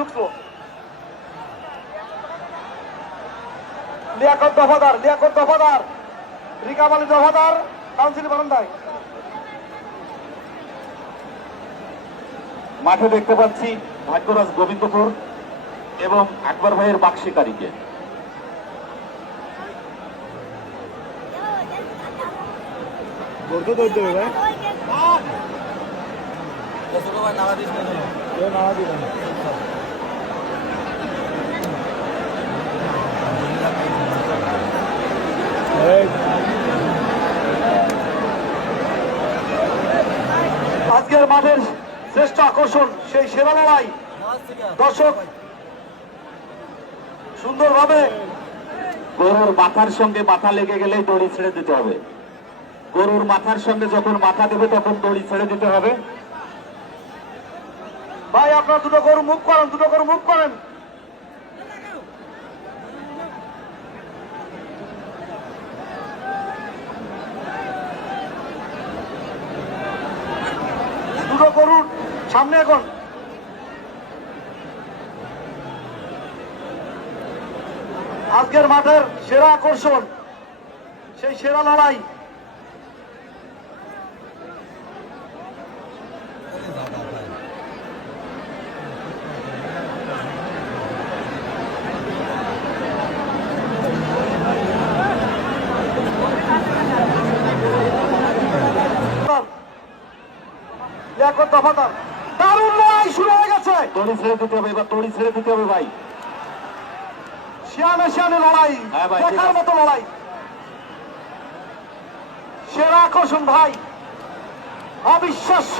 ঢুকছো। Liaquat দফাদার, Liaquat দফাদার, রিকাব Ali দফাদার council বারান্দায়। মাঠে দেখতে পাচ্ছি ভাগ্যরাজ গোবিন্দপুর এবং আকবর ভাইয়ের বাক্সিকারীকে। আজকের মাঠের শ্রেষ্ঠ আকর্ষণ সেই সেরা লড়াই। দর্শক সুন্দরভাবে গরুর মাথার সঙ্গে মাথা লেগে গেলে দড়ি ছেড়ে দিতে হবে। গরুর মাথার সঙ্গে যখন মাথা দেবে তখন দড়ি ছেড়ে দিতে হবে। ভাই আপনার দুটো গরু মুভ করেন, দুটো গরু মুভ করেন। দুটো গরুর সামনে এখন। আজকের মাঠের সেরা আকর্ষণ সেই সেরা লড়াই। দফাদার দারুণ লড়াই শুরু হয়ে গেছে। দড়ি ছেড়ে দিতে হবে, এবার দড়ি ছেড়ে দিতে হবে ভাই। শিয়ানে শিয়ানে লড়াই, দেখার মতো লড়াই, সেরা আকর্ষণ ভাই, অবিশ্বাস্য।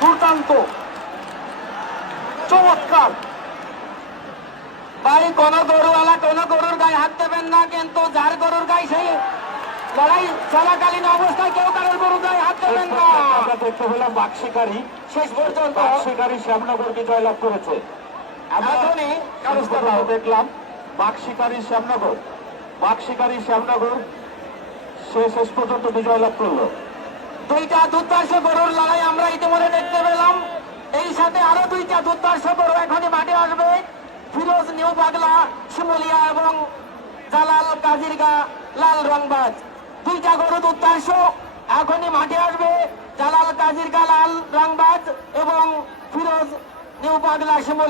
দুর্দান্ত, চমৎকার। ভাই কোন গরুওয়ালা কোন গরুর গায়ে হাত দেবেন না, কিন্তু যার গরুর গায়ে সেই লড়াই চলাকালীন অবস্থায় কেউ কারোর গরুর গায়ে হাত দেবেন না। আমরা দেখতে পেলাম বাক্সিকারী শেষ পর্যন্ত বাক্সিকারী শ্যামনগরকে জয়লাভ করেছে। এখনই কারুস্তারাও দেখলাম বাক্সিকারী শ্যামনগর, বাক্সিকারী শ্যামনগর সে শেষ পর্যন্ত বিজয় লাভ করলো। দুইটা দুর্ধর্ষ গরুর লড়াই আমরা ইতিমধ্যে দেখতে পেলাম। এই সাথে আরো দুইটা দুর্ধর্ষ গরু এখনই মাঠে আসবে। ফিরোজ নিউ বাগলা শিমুলিয়া এবং জালাল কাজিরগা লাল রংবাজ, দুইটা গরু দুর্ধর্ষ এখনই মাঠে আসবে। জালাল কাজিরগা লাল রংবাজ এবং ফিরোজ নিউ বাগলা শিমুলিয়া।